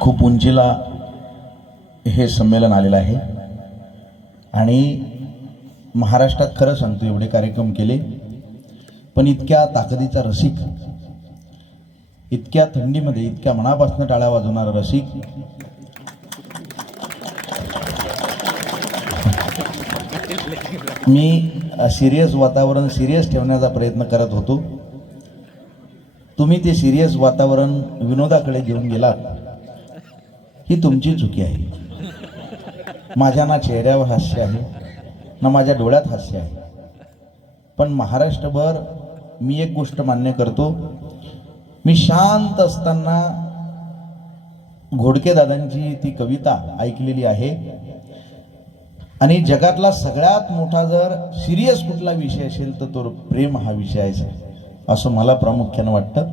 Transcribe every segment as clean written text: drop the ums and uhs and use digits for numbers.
खूप उंचीला हे संमेलन आलेलं आहे आणि महाराष्ट्रात खरं सांगतो एवढे कार्यक्रम केले, पण इतक्या ताकदीचा रसिक, इतक्या थंडीमध्ये इतक्या मनापासून टाळ्या वाजवणारा रसिक मी सिरियस वातावरण सिरियस ठेवण्याचा प्रयत्न करत होतो. तुम्ही ते सिरियस वातावरण विनोदाकडे घेऊन गेलात, ही तुमची चुकी आहे. माझ्या ना चेहऱ्यावर हास्य आहे ना माझ्या डोळ्यात हास्य आहे, पण महाराष्ट्रभर मी एक गोष्ट मान्य करतो, मी शांत असताना घोडके दादांची ती कविता ऐकलेली आहे आणि जगातला सगळ्यात मोठा जर सिरियस कुठला विषय असेल तर तो प्रेम हा विषय आहे असं मला प्रामुख्यानं वाटतं.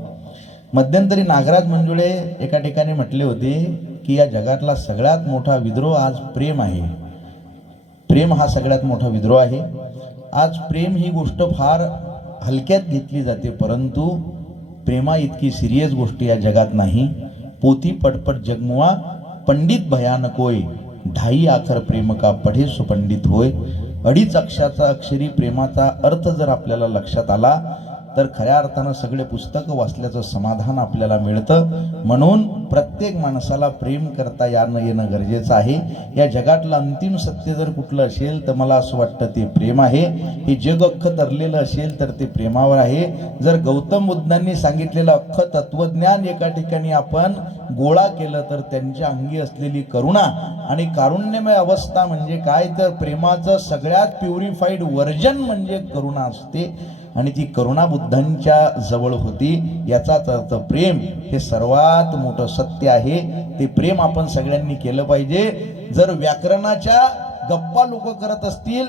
मध्यंतरी नागराज मंजुळे एका ठिकाणी म्हटले होते की या जगातला सगळ्यात मोठा विद्रोह आज प्रेम आहे. प्रेम हा सगळ्यात मोठा विद्रोह आहे. आज प्रेम ही गोष्ट फार हलक्यात घेतली जाते, परंतु प्रेमा इतकी सिरियस गोष्ट या जगात नाही. पोथी पटपट जगमुआ पंडित भयानक होय, ढाई आखर प्रेम का पढे सुपंडित होय. अडीच अक्षराचा अक्षरी प्रेमाचा अर्थ जर आपल्याला लक्षात आला तर खऱ्या अर्थानं सगळे पुस्तकं वाचल्याचं समाधान आपल्याला मिळतं. म्हणून प्रत्येक माणसाला प्रेम करता येणं गरजेचं आहे. या जगातलं अंतिम सत्य जर कुठलं असेल तर मला असं वाटतं ते प्रेम आहे. हे जग अख्खं तरलेलं असेल तर ते प्रेमावर आहे. जर गौतम बुद्धांनी सांगितलेलं अख्खं तत्वज्ञान एका ठिकाणी आपण गोळा केलं तर त्यांच्या अंगी असलेली करुणा आणि कारुण्यमय अवस्था म्हणजे काय, तर प्रेमाचं सगळ्यात प्युरिफाईड वर्जन म्हणजे करुणा असते आणि ती करुणा बुद्धांच्या जवळ होती. याचाच अर्थ प्रेम हे सर्वात मोठं सत्य आहे. ते प्रेम आपण सगळ्यांनी केलं पाहिजे. जर व्याकरणाच्या गप्पा लोक करत असतील,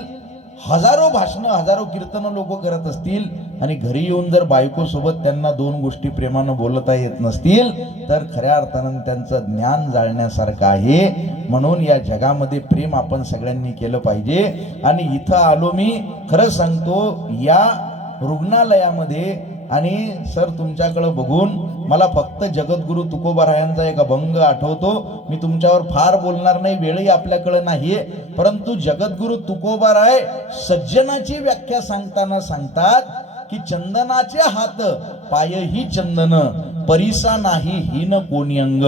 हजारो भाषणं हजारो कीर्तनं लोक करत असतील आणि घरी येऊन जर बायकोसोबत त्यांना दोन गोष्टी प्रेमानं बोलता येत नसतील तर खऱ्या अर्थानं त्यांचं ज्ञान जाळण्यासारखं आहे. म्हणून या जगामध्ये प्रेम आपण सगळ्यांनी केलं पाहिजे. आणि इथं आलो मी, खरं सांगतो, या रुग्णालयामध्ये आणि सर तुमच्याकडे बघून मला फक्त जगद्गुरु तुकोबारायांचा एक अभंग आठवतो. मी तुमच्यावर फार बोलणार नाही, वेळही आपल्याकडे नाहीये, परंतु जगद्गुरु तुकोबाराय सज्जनाची व्याख्या सांगताना सांगतात की चंदनाचे हात पायही चंदन, परिसा नाही हीन कोणी अंग.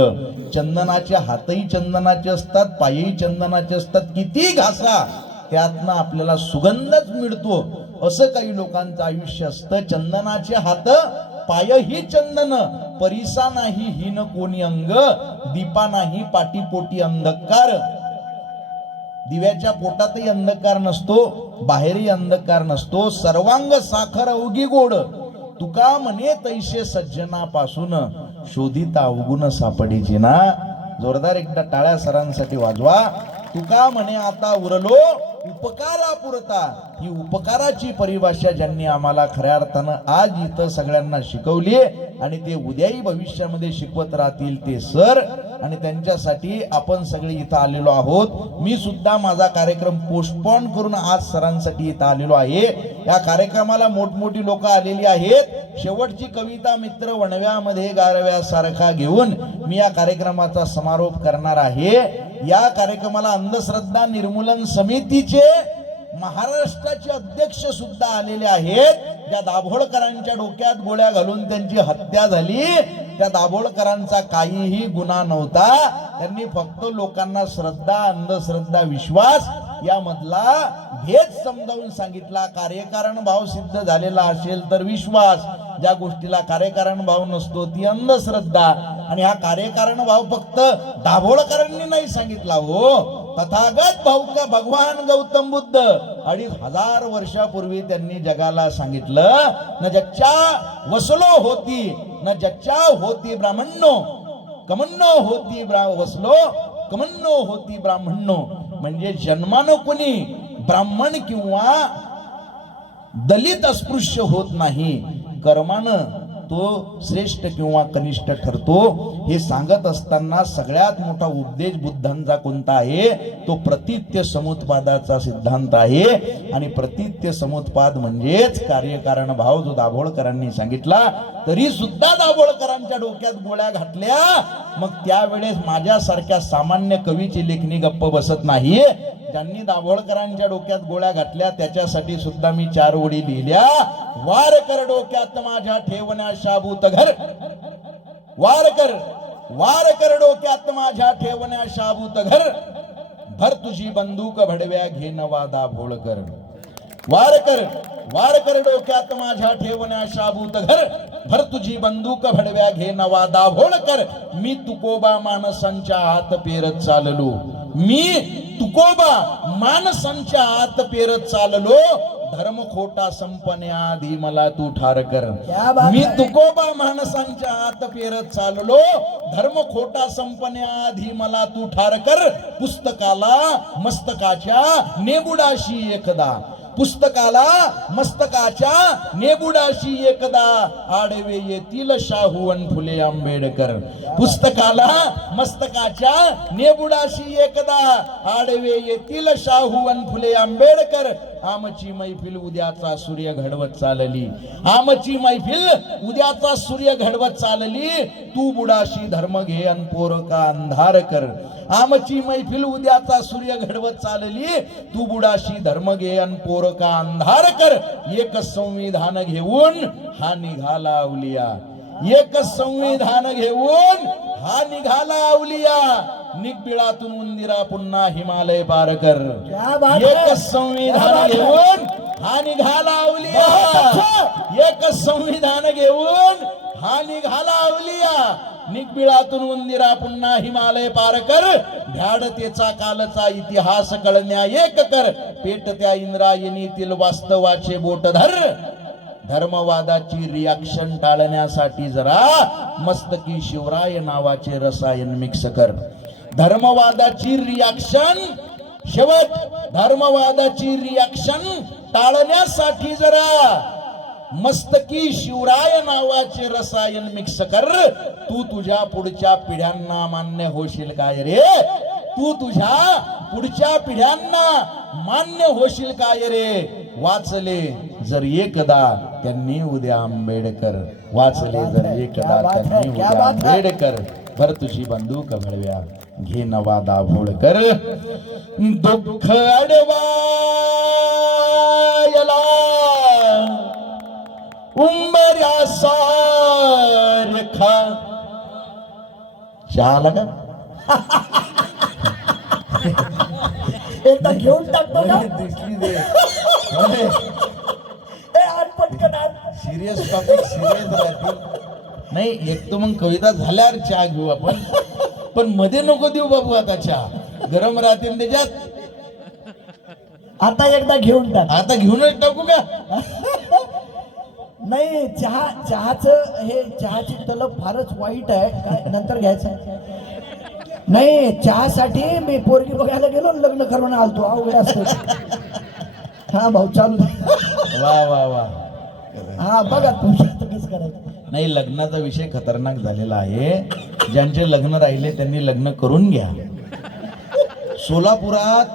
चंदनाचे हातही चंदनाचे असतात, पायही चंदनाचे असतात, किती घासा त्यातनं आपल्याला सुगंधच मिळतो. असं काही लोकांचं आयुष्य असतं. चंदनाचे हात पायही चंदन, परिसा नाही हीन कोणी अंग, दीपा नाही पाटीपोटी अंधकार. दिव्याच्या पोटातही अंधकार नसतो, बाहेरही अंधकार नसतो. सर्वांग साखर अवघी गोड, तुका म्हणे तैसे सज्जनापासून, शोधिता अवगुण सापडीची ना. जोरदार एकदा टाळ्या सरांसाठी वाजवा. तुका म्हणे आता उरलो उपकारा पुरता. ही उपकाराची परिभाषा ज्यांनी आम्हाला खऱ्या अर्थानं आज इथं सगळ्यांना शिकवली आणि ते उद्याही भविष्यामध्ये शिकवत राहतील ते सर, आणि त्यांच्यासाठी आपण सगळे इथं आलेलो आहोत. मी सुद्धा माझा कार्यक्रम पोस्टपोन करून आज सरांसाठी इथं आलेलो आहे. या कार्यक्रमाला मोठमोठी लोक आलेली आहेत. शेवटची कविता मित्र वणव्यामध्ये गारव्यासारखा घेऊन मी या कार्यक्रमाचा समारोप करणार आहे. या कार्यक्रमाला अंधश्रद्धा निर्मूलन समितीचे महाराष्ट्राचे अध्यक्ष सुद्धा आलेले आहेत. त्या दाभोळकरांच्या डोक्यात गोळ्या घालून त्यांची हत्या झाली, त्या दाभोळकरांचा काहीही गुन्हा नव्हता. त्यांनी फक्त लोकांना श्रद्धा, अंधश्रद्धा, विश्वास यामधला भेद समजावून सांगितला. कार्यकारण भाव सिद्ध झालेला असेल तर विश्वास, ज्या गोष्टीला कार्यकारण भाव नसतो ती अंधश्रद्धा. आणि हा कार्यकारण भाव फक्त दाभोळकरांनी नाही सांगितला हो, तथागत भाऊका भगवान गौतम बुद्ध 2500 वर्षापूर्वी त्यांनी जगाला सांगितलं, न जच्चा वसलो होती, न जच्चा होती ब्राह्मणो, कमन्नो होती वसलो, कमन्नो होती ब्राह्मणो. म्हणजे जन्मानं कोणी ब्राह्मण किंवा दलित अस्पृश्य होत नाही, कर्मानं तो श्रेष्ठ किंवा कनिष्ठ ठरतो हे सांगत असताना सगळ्यात मोठा उपदेश बुद्धांचा कोणता आहे? तो प्रतित्य समुत्पादाचा सिद्धांत आहे. आणि प्रतित्य समुत्पाद म्हणजेच कार्यकारण भाव जो दाभोळकरांनी सांगितला. तरी सुद्धा दाभोळकरांच्या डोक्यात गोळ्या घातल्या. मग त्यावेळेस माझ्यासारख्या सामान्य कवीची लेखणी गप्प बसत नाही. ज्यांनी दाभोळकरांच्या डोक्यात गोळ्या घातल्या त्याच्यासाठी सुद्धा मी 4 ओळी लिहिल्या. वार कर डोक्यात माझ्या ठेवण्या शाबूत घर, वार कर डोक्यात माझ्या ठेवण्या शाबूत घर, भर तुझी बंदूक भडव्या घे नवा दाभोळकर. वार कर डोक्यात माझ्या ठेवण्या शाबूत घर, भर तुझी बंदूक भडव्या घे नवा दाभोळकर. मी तुकोबा माणसांच्या आत पेरत चाललो, मी तुकोबा माणसांच्या आत पेरत चाललो, धर्म खोटा संपण्याआधी मला तू ठार कर. मी तुकोबा माणसांच्या आत पेरत चाललो, धर्म खोटा संपण्याआधी मला तू ठार कर. पुस्तकाला मस्तकाच्या नेबुडाशी एकदा, पुस्तकाला मस्तकाच्या नेबुडाशी एकदा आडवे येतील शाहू अन फुले आंबेडकर. पुस्तकाला मस्तकाच्या नेबुडाशी एकदा आडवे येतील शाहू अन फुले आंबेडकर. आमची मैफिल उद्याचा सूर्य घडवत चालली, आमची मैफिल उद्याचा सूर्य घडवत चालली, तू बुडाशी धर्म घे अन पोर का अंधार कर. आमची मैफिल उद्याचा सूर्य घडवत चालली, तू बुडाशी धर्म घे अन पोर का अंधार कर. एक संविधान घेऊन हा निघाला अवलिया, एक संविधान घेऊन हा निघाला अवलिया, निगबिळातून उंदिरा पुन्हा हिमालय पार कर. एक संविधान घेऊन हा निघाला अवलिया, एक संविधान घेऊन हा निघाला अवलिया, निगबिळातून उंदिरा पुन्हा हिमालय पार कर. भ्याडतेचा कालचा इतिहास कळण्या एक कर, पेटत्या इंद्रायणीतील वास्तवाचे बोट धर. धर्मवादाची रिॲक्शन टाळण्यासाठी जरा मस्तकी शिवराय नावाचे रसायन मिक्स कर. धर्मवादाची रिॲक्शन, शेवट धर्मवादाची रिॲक्शन टाळण्यासाठी जरा मस्तकी शिवराय नावाचे रसायन मिक्स कर. तू तुझ्या पुढच्या पिढ्यांना मान्य होशील काय रे? तू तुझ्या पुढच्या पिढ्यांना मान्य होशील काय रे? वाचले जर एकदा त्यांनी उद्या आंबेडकर, वाचले जर एकदा त्यांनी उद्या आंबेडकर, भर तुझी बंदूक भडव्या घे नवा दाभोळकर. दुःख अडवायला उंबऱ्या सारखा चहा आला का? एकदा घेऊन टाकतो का? सिरियस टॉपिक सिरियस राहतील. नाही एक तर मग कविता झाल्यावर चहा घेऊ आपण, पण मध्ये नको देऊ बाबू. आता चहा गरम राहतील त्याच्यात. आता एकदा घेऊन टाक. आता घेऊनच टाकू का? नाही, चहाचं हे चहाची तलब फारच वाईट आहे. काय नंतर घ्यायचं नाही. चहासाठी मी पोरगी बघायला गेलो, लग्न करून आलतो. अवघड असतं. हा भाऊ चालू. वा वा वा. हा बघा तुमच्या कसं करायचं. नाही, लग्नाचा विषय खतरनाक झालेला आहे. ज्यांचे लग्न राहिले त्यांनी लग्न करून घ्या. सोलापुरात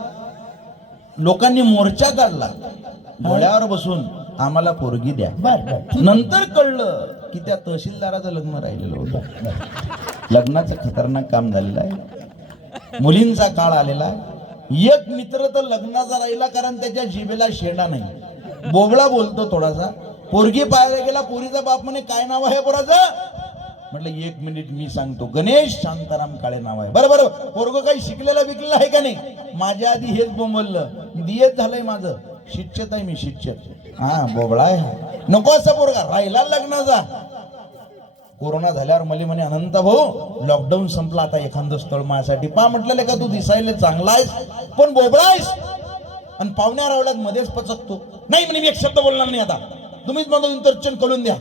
लोकांनी मोर्चा काढला, डोळ्यावर बसून आम्हाला पोरगी द्या. नंतर कळलं की त्या तहसीलदाराचं लग्न राहिलेलं होतं. लग्नाचं खतरनाक काम झालेलं आहे. मुलींचा काळ आलेला आहे. एक मित्र तर लग्नाचा राहिला कारण त्याच्या जिभेला शेंडा नाही, बोबळा बोलतो थोडासा. पोरगी पाहायला गेला, पोरीचा बाप म्हणे काय नाव आहे पोराचं? म्हटलं 1 मिनिट मी सांगतो. गणेश शांताराम काळे नाव आहे. बरोबर. पोरग काही शिकलेला विकलेला आहे का नाही? माझ्या आधी हेच बोंबललं. डीएच झालंय माझं, शिक्षक आहे मी, शिक्षक. हा बोबळा आहे, नको असा पोरगा राहिला लग्नाचा. कोरोना झाल्यावर मला म्हणे अनंत भाऊ लॉकडाऊन संपला, आता एखादं स्थळ माझ्यासाठी पा. म्हटलेलं का तू दिसायला चांगला आहेस पण बोबळा आहेस आणि पाहुण्या रावळ्यात मध्येच पचकतो. नाही म्हणे मी एक शब्द बोलणार नाही, आता तुम्हीच मला इंटरचन कळून द्या.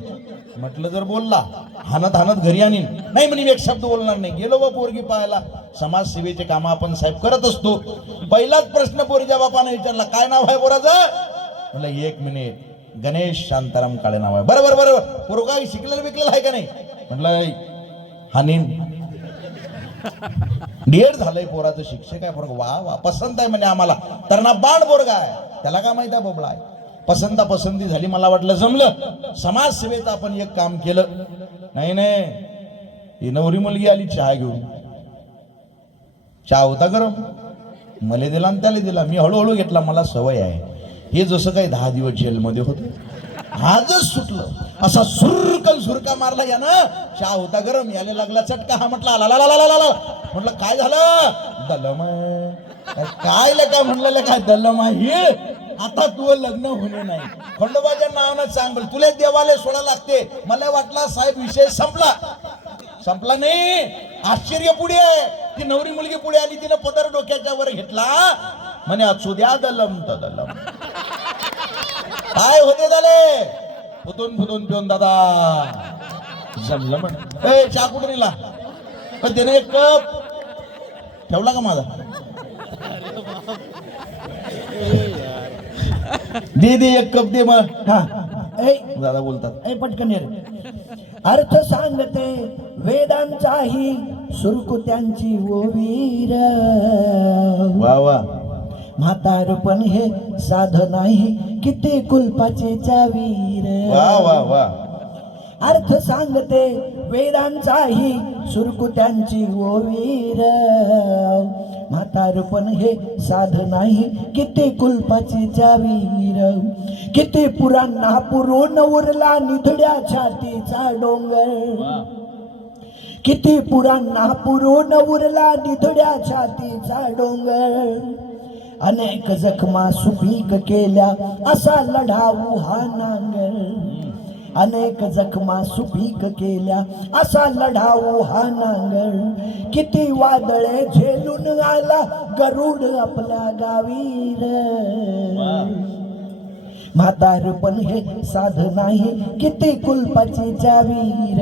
म्हटलं जर बोलला हानत हानत घरी आणीन. नाही म्हणे मी एक शब्द बोलणार नाही. गेलो बा पोरगी पाहायला. समाजसेवेचे काम आपण साहेब करत असतो. पहिलाच प्रश्न पोरीच्या बापाने विचारला काय नाव आहे पोराचं? म्हटलं 1 मिनिट. गणेश शांताराम काळे नाव आहे. बरोबर बरोबर, पोरगा शिकलेलं बिकलेलं आहे का नाही? म्हटलं हा नेम डीएड झालंय पोराचं, शिक्षक आहे पोरगा. वा वा, पसंत आहे म्हणे आम्हाला. तरणा बाण पोरगा आहे, त्याला काय माहित आहे बोबळा आहे. पसंती झाली. मला वाटलं जमलं, समाजसेवेचं आपण एक काम केलं. नाही नाही, ही नवरी मुलगी आली चहा घेऊन. चहा होता गरम, मला दिला आणि त्याला दिला. मी हळूहळू घेतला, मला सवय आहे. हे जसं काही 10 दिवस जेलमध्ये होतं, आजच सुटलं. असा सुरका मारला यानं. चहा होता गरम, याला लागला चटका. हा म्हटला ला. म्हटलं काय झालं? दलम काय लेका म्हणलं, काय दलम आहे. आता तू लग्न होणे नाही. खंडोबाच्या नावानं सांग, तुला देवाला सोडा लागते. मला वाटला साहेब विषय संपला नाही. आश्चर्य पुढे आहे. ती नवरी मुलगी पुढे आली, तिनं पदर डोक्याच्या वर घेतला. म्हणे असू द्या दलम तदलम. काय होते झाले? फुतून पिऊन दादा जमलं म्हण. चहा कुठे नेला? पण त्याने एक कप ठेवला का माझा? दे एक कप दे मला. हा दादा बोलतात. पटकन ये रे. अर्थ सांगते वेदांचाही सुरकुत्यांची ओवीर. वा वा. म्हातारपण हे साध नाही, किती कुलपाचे चावीर. वा वा वा. अर्थ सांगते वेदांचाही सुरकुत्यांची ओवीर. म्हातारपण हे साध नाही, किती कुलपाची चावीर. किती पुरांना पुरून उरला निधड्या छातीचा डोंगर. किती पुरांना पुरून उरला निधड्या छातीचा डोंगर. अनेक जखमा सुपीक केल्या असा लढाऊ हा नांगर. अनेक जखमा सुपीक केल्या असा लढाऊ हा नांगर. किती वादळे झेलून आला गरुड आपल्या गावीर. म्हातारपण हे साध नाही, किती कुलपाची चावीर.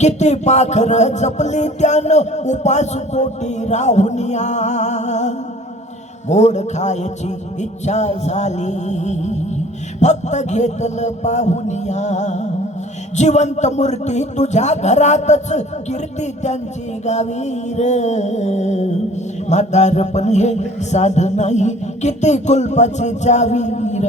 किती पाखर जपली त्यानं उपास पोटी राहुनिया. गोड खायची इच्छा झाली फक्त घेतलं पाहुनिया. जिवंत मूर्ती तुझ्या घरातच कीर्ती त्यांची गावीर. म्हातारपण हे साध नाही, किती कुलपाची चावीर.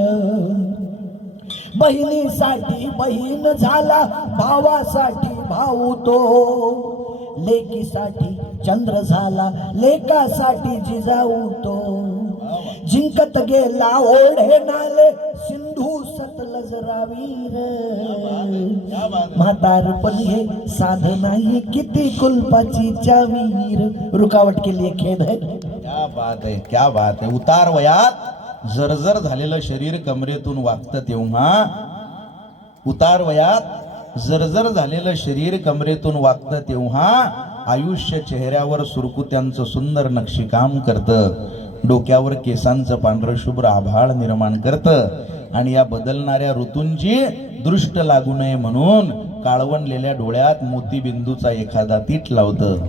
बहिणीसाठी बहीण झाला, भावासाठी भाऊ तो. लेकीसाठी चंद्र झाला, लेकासाठी जिजाऊ तो. जिंकत गेला ओढे नाले, सिंधू सतलज रावीर. म्हातारपण हे साध नाही, किती कुलपाची चावीर. रुकावट के लिए खेद है. क्या बात है, क्या बात है. उतार वयात जर्जर झालेलं शरीर कमरेतून वागतं तेव्हा, उतार वयात जर्जर झालेलं शरीर कमरेतून वागतं तेव्हा आयुष्य चेहऱ्यावर सुरकुत्यांचं सुंदर नक्षीकाम करतं. डोक्यावर केसांचं पांढरं शुभ्र आभाळ निर्माण करतं. आणि या बदलणाऱ्या ऋतूंची दृष्ट लागू नये म्हणून काळवणलेल्या डोळ्यात मोतीबिंदूचा एखादा तीट लावतं.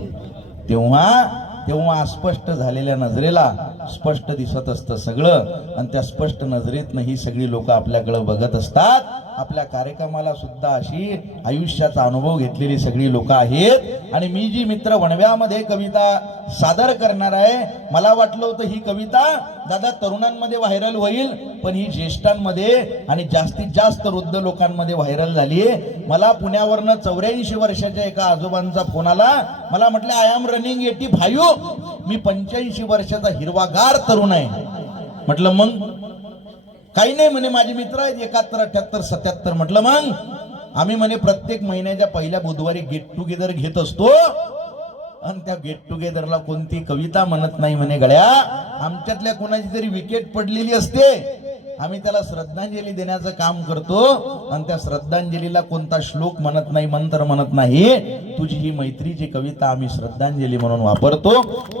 तेव्हा अस्पष्ट झालेल्या नजरेला स्पष्ट दिसत असतं सगळं. आणि त्या स्पष्ट नजरेतनं ही सगळी लोक आपल्याकडे बघत असतात. आपल्या कार्यक्रमाला सुद्धा अशी आयुष्याचा अनुभव घेतलेली सगळी लोक आहेत. आणि मी जी मित्र वणव्यामध्ये कविता सादर करणार आहे, मला वाटलं होतं ही कविता दादा तरुणांमध्ये व्हायरल होईल, पण ही ज्येष्ठांमध्ये आणि जास्तीत जास्त वृद्ध लोकांमध्ये व्हायरल झाली. मला पुण्यावरनं 84 वर्षाच्या एका आजोबांचा फोन आला. मला म्हटलं आय एम रनिंग 85. मी 85 वर्षाचा हिरवागार तरुण आहे. म्हटलं मग काही नाही म्हणे, माझे मित्र आहेत 71, 78, 77. म्हटलं मग आम्ही म्हणे प्रत्येक महिन्याच्या पहिल्या बुधवारी गेट टुगेदर घेत असतो. आणि त्या गेट टुगेदरला कोणती कविता म्हणत नाही म्हणे गड्या. आमच्यातल्या कोणाची तरी विकेट पडलेली असते, आम्ही त्याला श्रद्धांजली देण्याचं काम करतो. आणि त्या श्रद्धांजलीला कोणता श्लोक म्हणत नाही, मंत्र म्हणत नाही. तुझी ही मैत्रीची कविता आम्ही श्रद्धांजली म्हणून वापरतो.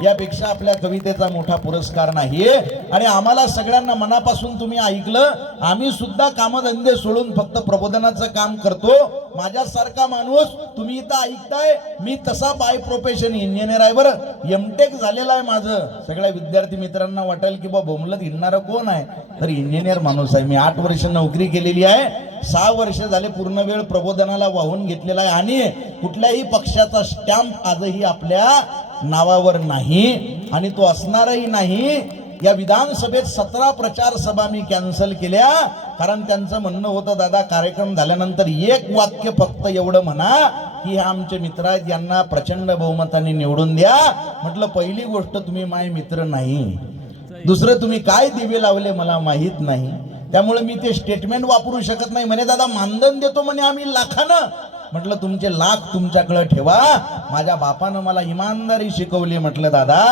यापेक्षा आपल्या कवितेचा मोठा पुरस्कार नाही. आणि आम्हाला सगळ्यांना मनापासून तुम्ही ऐकलं. आम्ही सुद्धा कामधंदे सोडून फक्त प्रबोधनाचं काम करतो. माझ्यासारखा माणूस तुम्ही इथं ऐकताय, मी तसा बाय प्रोफेशन इंजिनियर आहे बरं, एमटेक झालेला आहे माझं. सगळ्या विद्यार्थी मित्रांना वाटेल की बा बोमलत हिंडणारा कोण आहे, तर इंजिनियर माणूस आहे मी. 8 वर्ष नोकरी केलेली आहे, 6 वर्ष झाले पूर्ण वेळ प्रबोधनाला वाहून घेतलेला आहे आणि कुठल्याही पक्षाचा स्टॅम्प आजही आपल्या नावावर नाही आणि तो असणारही नाही. या विधानसभेत 17 प्रचार सभा मी कॅन्सल केल्या, कारण त्यांचं म्हणणं होतं दादा कार्यक्रम झाल्यानंतर एक वाक्य फक्त एवढं म्हणा की हे आमचे मित्र आहेत, यांना प्रचंड बहुमताने निवडून द्या. म्हटलं पहिली गोष्ट तुम्ही माझे मित्र नाही, दुसरं तुम्ही काय दिवे लावले मला माहीत नाही, त्यामुळे मी ते स्टेटमेंट वापरू शकत नाही. म्हणे दादा मानधन देतो म्हणे आम्ही लाखानं. म्हटलं तुमचे लाख तुमच्याकडे ठेवा, माझ्या बापानं मला इमानदारी शिकवली. म्हटलं दादा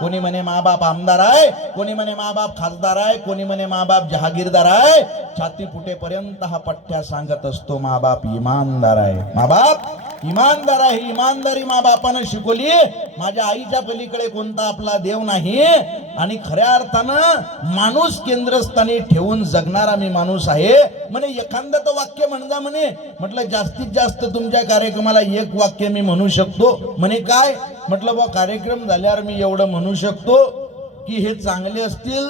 कोणी म्हणे मा बाप आमदार आहे, कोणी म्हणे मा बाप खासदार आहे, कोणी म्हणे मा बाप जहागीरदार आहे, छाती फुटेपर्यंत हा पठ्ठ्या सांगत असतो मा बाप इमानदार आहे, मा बाप इमानदार आहे. इमानदारी मा बापानं शिकवली. माझ्या आईच्या पलीकडे कोणता आपला देव नाही आणि खऱ्या अर्थानं माणूस केंद्रस्थानी ठेवून जगणारा मी माणूस आहे. म्हणे एखादं तर वाक्य म्हणजा म्हणे. म्हटलं जास्तीत जास्त तुमच्या कार्यक्रमाला एक वाक्य मी म्हणू शकतो. म्हणे काय? म्हटलं बा कार्यक्रम झाल्यावर मी एवढं म्हणू शकतो की हे चांगले असतील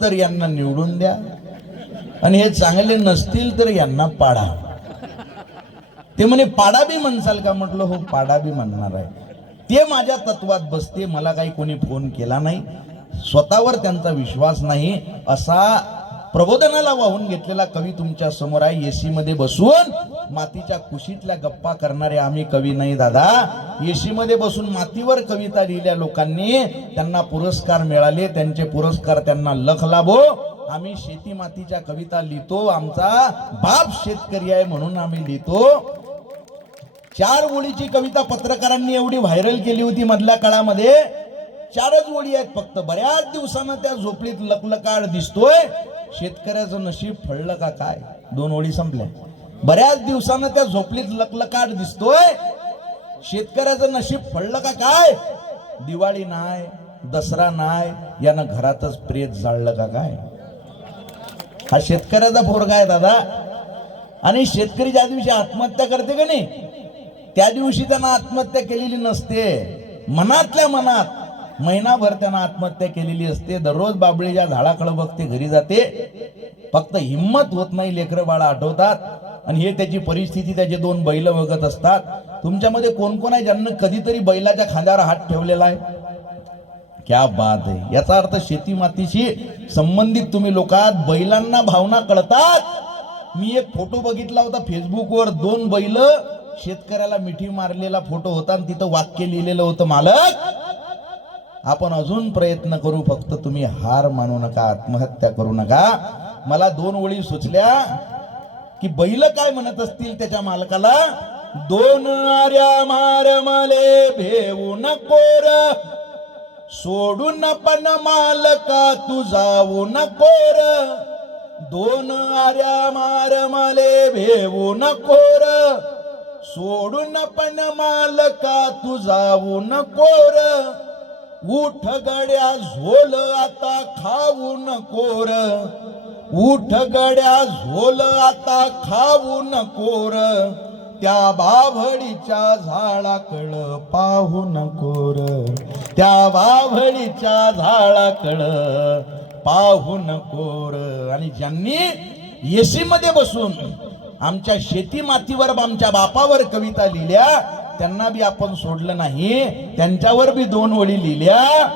तर यांना निवडून द्या आणि हे चांगले नसतील तर यांना पाडा. ते म्हणे पाडा बी म्हणसाल का? म्हटलं हो पाडा बी म्हणणार आहे. ते माझ्या तत्वात बसते. मला काही कोणी फोन केला नाही, स्वतःवर त्यांचा विश्वास नाही असा प्रबोधनाला वाहून घेतलेला कवी तुमच्या समोर आहे. एसी मध्ये बसून मातीच्या कुशीतल्या गप्पा करणारे आम्ही कवी नाही दादा. एसी मध्ये बसून मातीवर कविता लिहिल्या लोकांनी, त्यांना पुरस्कार मिळाले, त्यांचे पुरस्कार त्यांना लख लाभो. आम्ही शेती मातीच्या कविता लिहितो, आमचा बाप शेतकरी आहे म्हणून आम्ही लिहितो. 4 ओळीची कविता पत्रकारांनी एवढी व्हायरल केली होती मधल्या काळामध्ये. 4च ओळी आहेत फक्त. बऱ्याच दिवसानं त्या झोपडीत लकलकाट दिसतोय. शेतकऱ्याचं नशीब फळलं का काय? 2 ओळी संपल्या. बऱ्याच दिवसानं त्या झोपडीत लकलकाट दिसतोय. शेतकऱ्याचं नशीब फळलं का काय? दिवाळी नाय, दसरा नाय, यानं घरातच प्रेत जाळलं का काय? हा शेतकऱ्याचा पोरगा आहे दादा. आणि शेतकरी ज्या दिवशी आत्महत्या करते का नाही, त्या दिवशी त्यांना आत्महत्या केलेली नसते. मनातल्या मनात महिनाभर त्यांना आत्महत्या केलेली असते. दररोज बाबळीच्या झाडाकडे बघते, घरी जाते, फक्त हिम्मत होत नाही. लेकरं बाळा आठवतात आणि हे त्याची परिस्थिती. त्याचे 2 बैल बघत असतात. तुमच्यामध्ये कोण कोण आहे ज्यांना कधीतरी बैलाच्या खांद्यावर हात ठेवलेला आहे? क्या बात आहे. याचा अर्थ शेती मातीशी संबंधित तुम्ही लोक आहात. बैलांना भावना कळतात. मी एक फोटो बघितला होता फेसबुकवर. 2 बैल शेतकऱ्याला मिठी मारलेला फोटो होता आणि तिथं वाक्य लिहिलेलं होतं, मालक आपण अजून प्रयत्न करू, फक्त तुम्ही हार मानू नका, आत्महत्या करू नका. मला 2 ओळी सुचल्या की बैल काय म्हणत असतील त्याच्या मालकाला. 2 आऱ्या मार मले भेऊ नको र, सोडून पण मालका तू जाऊ नको र. 2 आऱ्या मार मले भेऊ नको र, सोडून पण मालका तू जाऊ नको र. उठ गड्या झोल आता खाऊ नको र, उठ गड्या झोल आता खाऊ नको र. त्या बाभळीच्या झाडाकड पाहू नको र, त्या बाभळीच्या झाडाकड पाहू नको र. आणि ज्यांनी एसी मध्ये बसून आमच्या शेती मातीवर आमच्या बापावर कविता लिहिल्या, त्यांना बी आपण सोडलं नाही. त्यांच्यावर बी 2 ओळी लिहिल्या.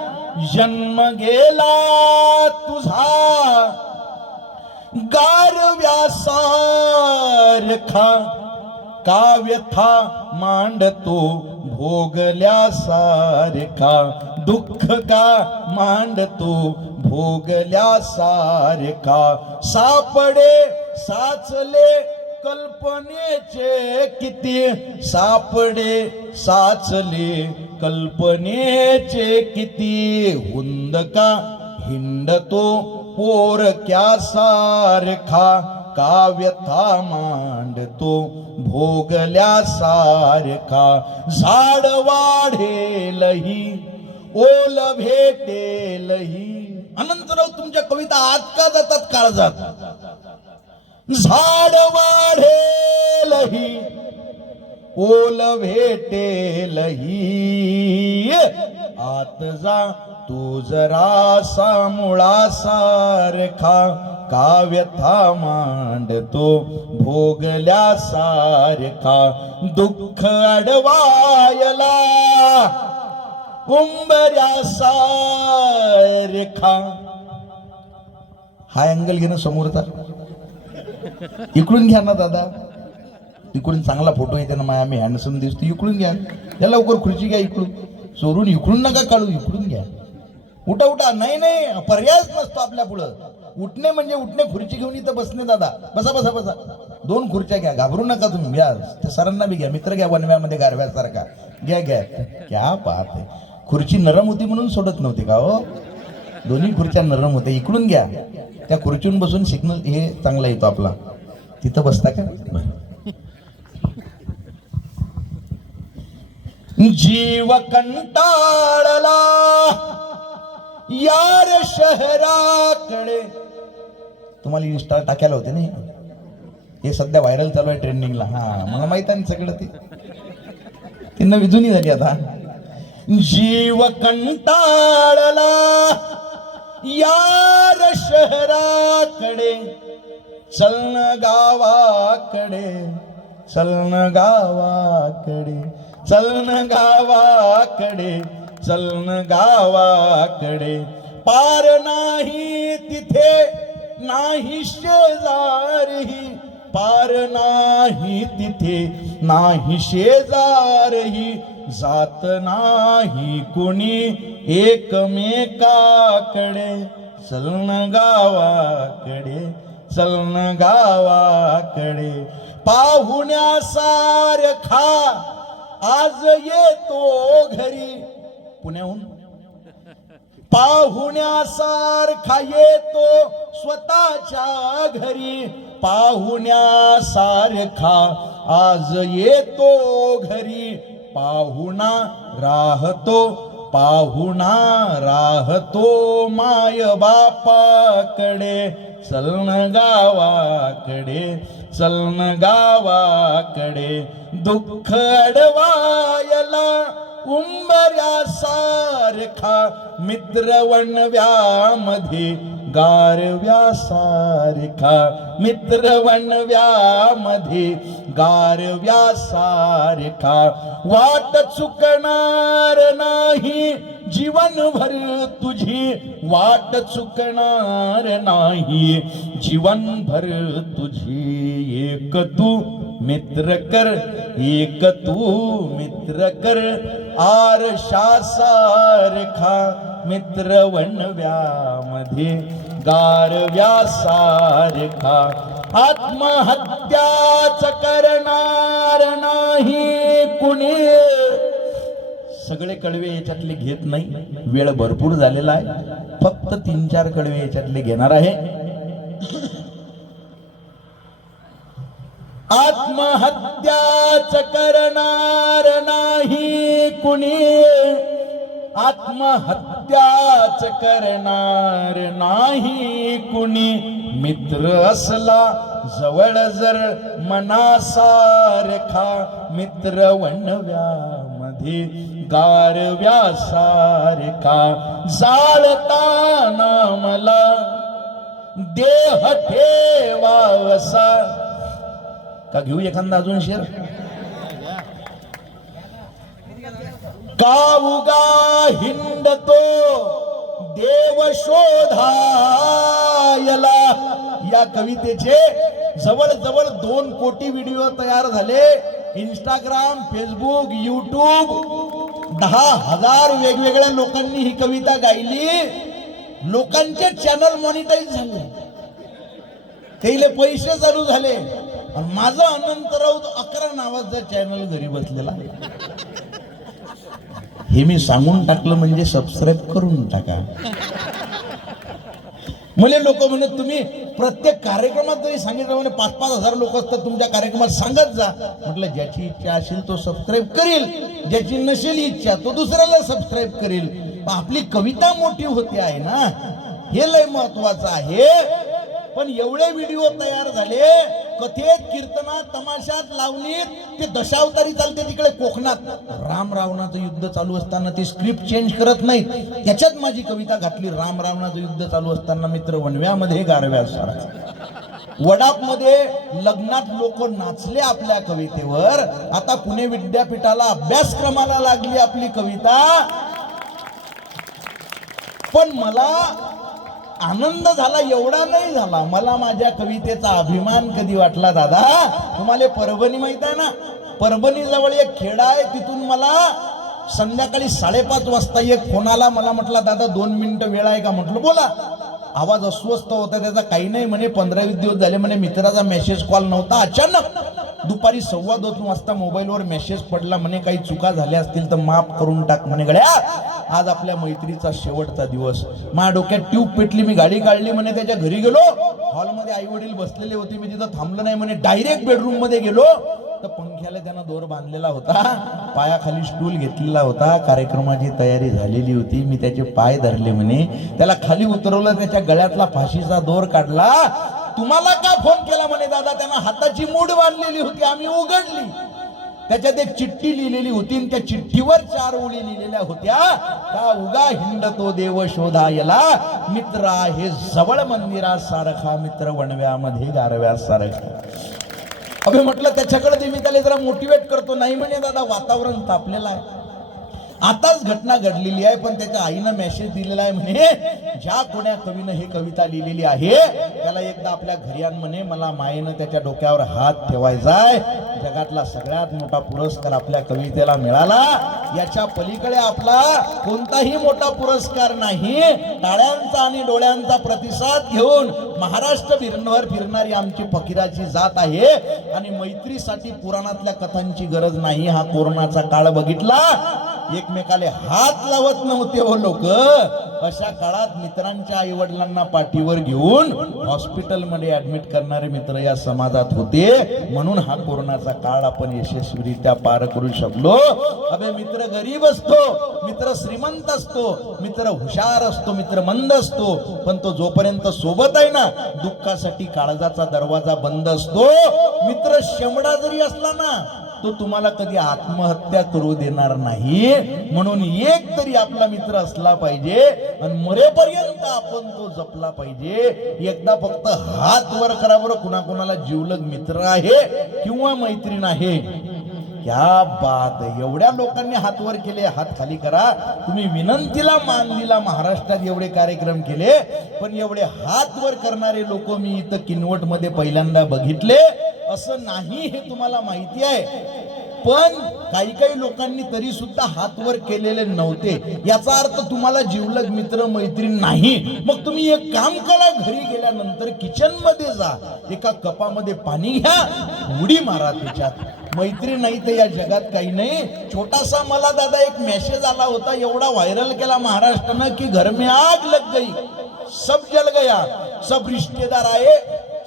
जन्म गेला तुझा गारव्या सारखा, काव्यथा मांडतो भोगल्या सारखा, दुःख का मांडतो भोगल्या सारखा. सापडे साचले कल्पनेचे किती, सापडे साचले कल्पनेचे किती. हुंदका हिंडतो पोरक्या सारखा, काव्यथा मांडतो भोगल्या सारखा. झाड वाढेलही ओल भेटेलही. अनंतराव तुमच्या कविता आज का जातात काळजात? झाड वाढेलही ओल भेटेलही आत जा तू जरासा मुळासारखा का व्यथा मांडतो भोगल्यासारखा दुःख अडवायला उंबऱ्यासारखा. हा अँगल घेणं समोरचा इकडून घ्या ना दादा, इकडून चांगला फोटो येते ना माया, मी हँडसम दिसतो, इकडून घ्या. या लवकर खुर्ची घ्या, इकडून चोरून इकडून नका काढू, इकडून घ्या. उठा उठा. नाही नाही, पर्यायच नसतो आपल्या पुढं. उठणे म्हणजे उठणे, खुर्ची घेऊन इथं बसणे. दादा बसा बसा बसा, 2 खुर्च्या घ्या, घाबरू नका तुम्ही. घ्या, त्या सरांना बी घ्या, मित्र घ्या वनव्यामध्ये गारव्यासारखा. घ्या घ्या. क्या बात आहे. खुर्ची नरम होती म्हणून सोडत नव्हती का हो? दोन्ही खुर्च्या नरम होत्या. इकडून घ्या, त्या खुर्चीहून बसून सिग्नल हे चांगला येतो आपला. तिथं बसता का? जीव कंटाळला यार शहराकडे. तुम्हाला इन्स्टा टाकायला होते ना हे सध्या व्हायरल चालू आहे, ट्रेंडिंगला. हा, मला माहित आहे सगळं ते. नवी जुनी झाली आता. जीव कंटाळला यार शहराकडे चलन गावाकडे, चलन गावाकडे, चलन गावाकडे, चलन गावाकडे. पार नाही तिथे नाही शेजारही, पार नाही तिथे नाही शेजारही. जात नाही कोणी एकमेकाकडे, चलन गावाकडे, चलन गावाकडे. पाहुण्यासारखा आज येतो घरी. पुण्याहून पाहुण्यासारखा येतो स्वतःच्या घरी. पाहुण्यासारखा आज येतो घरी. पाहुणा राहतो, पाहुणा राहतो माय बापाकडे, चलन गावाकडे, चलन गावाकडे. दुःख अडवायला उंबऱ्यासारखा मित्र वणव्यामध्ये गारव्यासारखा. मित्र वणव्यामध्ये गारव्यासारखा. वाट चुकणार नाही जीवनभर तुझी, वाट चुकणार नाही जीवनभर तुझी. एक तू मित्र कर, एक तू मित्र कर आरशासारखा. मित्र वणव्यामध्ये गारव्यासारखा. आत्महत्याच करणार नाही कुणी. सगळे कडवे याच्यातले घेत नाही, वेळ भरपूर झालेला आहे. फक्त 3-4 कडवे याच्यातले घेणार आहे. आत्महत्याच करणार नाही कुणी, आत्महत्याच करणार नाही कुणी. मित्र असला जवळ जर मनासारखा, मित्र वणव्यामध्ये गारव्यासारखा. जाळताना मला देह ठेवावसा. का घेऊ एखादा अजून शेर? काऊगा हिंडतो देव शोधायला. या कवितेचे जवळजवळ 2 कोटी व्हिडिओ तयार झाले. इंस्टाग्राम, फेसबुक, यूट्यूब 10,000 वेगवेगळ्या लोकांनी ही कविता गायली. लोकांचे चॅनल मॉनिटाईज झाले, त्याला पैसे चालू झाले. माझं अनंत राऊत 11 नावाचा चॅनल घरी बसलेला. हे मी सांगून टाकलं म्हणजे सबस्क्राईब करून टाका. मला लोक म्हणत तुम्ही प्रत्येक कार्यक्रमात जरी सांगितलं म्हणजे 5-5 हजार लोक असतात तुमच्या कार्यक्रमात, सांगत जा. म्हटलं ज्याची इच्छा असेल तो सबस्क्राईब करेल, ज्याची नसेल इच्छा तो दुसऱ्याला सबस्क्राईब करेल. आपली कविता मोठी होते आहे ना, हे लय महत्वाचं आहे. पण एवढे व्हिडिओ तयार झाले, कथेत, कीर्तनात, तमाशात, लावणीत, ते दशावतारी चालते तिकडे कोकणात. राम रावणाचं युद्ध चालू असताना ते स्क्रिप्ट चेंज करत नाहीत. त्याच्यात माझी कविता घातली. राम रावणाचं युद्ध चालू असताना मित्र वणव्यामध्ये गारव्या सारा. वडाप मध्ये लग्नात लोक नाचले आपल्या कवितेवर. आता पुणे विद्यापीठाला अभ्यासक्रमाला लागली आपली कविता. पण मला आनंद झाला एवढा नाही झाला. मला माझ्या कवितेचा अभिमान कधी वाटला दादा, तुम्हाला परभणी माहित आहे ना, परभणी जवळ एक खेडा आहे. तिथून मला संध्याकाळी 5:30 वाजता एक फोन आला. मला म्हटला दादा 2 मिनिटं वेळ आहे का? म्हटलं बोला. आवाज अस्वस्थ होता त्याचा. काही नाही म्हणे, 15-20 दिवस झाले म्हणे मित्राचा मेसेज कॉल नव्हता. अचानक दुपारी 2:15 वाजता मोबाईलवर मेसेज पडला म्हणे काही चुका झाल्या असतील तर माफ करून टाक म्हणे. गड्या आज आपल्या मैत्रीचा शेवटचा दिवस. माझ्या डोक्यात ट्यूब पेटली. मी गाडी काढली म्हणे, त्याच्या घरी गेलो. हॉलमध्ये आई वडील बसलेले होते. मी तिथं थांबलो नाही म्हणे, डायरेक्ट बेडरूम मध्ये गेलो. तर पंख्याला त्यानं दोर बांधलेला होता, पायाखाली स्टूल घेतलेला होता, कार्यक्रमाची तयारी झालेली होती. मी त्याचे पाय धरले म्हणे, त्याला खाली उतरवलं, त्याच्या गळ्यातला फाशीचा दोर काढला. तुम्हाला का फोन केला म्हणे दादा? त्यानं हाताची मूठ बांधलेली होती, आम्ही उघडली. त्याच्यात एक चिठ्ठी लिहिलेली होती आणि त्या चिठ्ठीवर 4 ओळी लिहिलेल्या होत्या. का उगा हिंडतो देव शोधायला, मित्र आहे जवळ मंदिरासारखा, मित्र वणव्यामध्ये गारव्यासारखा. अबे म्हटलं त्याच्याकडे दे, मी त्याला जरा मोटिवेट करतो. नाही म्हणे दादा वातावरण तापलेलं आहे. आताच घटना घडलेली आहे, पण त्याच्या आईनं मेसेज दिलेला आहे म्हणे, ज्या कोण्या कवीनं हे कविता लिहिलेली आहे त्याला एकदा आपल्या घरी आण म्हणे, मला मायेनं त्याच्या डोक्यावर हात ठेवायचाय. जगातला सगळ्यात मोठा पुरस्कार आपल्या कवितेला मिळाला. याच्या पलीकडे आपला कोणताही मोठा पुरस्कार नाही. टाळ्यांचा आणि डोळ्यांचा प्रतिसाद घेऊन महाराष्ट्र भर फिरणारी आमची फकीराची जात आहे. आणि मैत्रीसाठी पुराणातल्या कथांची गरज नाही. हा कोरोनाचा काळ बघितला, एकमेकाले हात लावत नव्हते हो लोक. अशा काळात मित्रांच्या आई वडिलांना पाठीवर घेऊन हॉस्पिटलमध्ये ऍडमिट करणारे मित्र या समाजात होते. म्हणून हा कोरोनाचा काळ आपण यशस्वीरित्या पार करू शकलो. अबे मित्र गरीब असतो, मित्र श्रीमंत असतो, मित्र हुशार असतो, मित्र मंद असतो, पण तो जोपर्यंत सोबत आहे ना, दुःखासाठी काळजाचा दरवाजा बंद असतो. मित्र शेमडा जरी असला ना, तो तुम्हाला कधी आत्महत्या करू देणार नाही. म्हणून एक तरी आपला मित्र असला पाहिजे आणि मरेपर्यंत आपण तो जपला पाहिजे. एकदा फक्त हात वर करा बरं, कुणाकुणाला जीवलग मित्र आहे किंवा मैत्रीण आहे. क्या बात आहे. एवढ्या लोकांनी हात वर केले, हात खाली करा. तुम्ही विनंतीला मान दिला. महाराष्ट्रात एवढे कार्यक्रम केले, पण एवढे हात वर करणारे लोक मी इथं किनवट मध्ये पहिल्यांदा बघितले. असं नाही हे तुम्हाला माहिती आहे, पण काही काही लोकांनी तरी सुद्धा हात वर केलेले नव्हते. याचा अर्थ तुम्हाला जीवलग मित्र मैत्रीण नाही. मग तुम्ही एक काम करा, घरी गेल्यानंतर किचन मध्ये जा, एका कपामध्ये पाणी घ्या, उडी मारा त्याच्यात. मैत्रीण नाही तर या जगात काही नाही. छोटासा मला दादा एक मेसेज आला होता, एवढा व्हायरल केला महाराष्ट्रानं की घर में आग लग गई, सब जल गया, सब रिश्तेदार आए,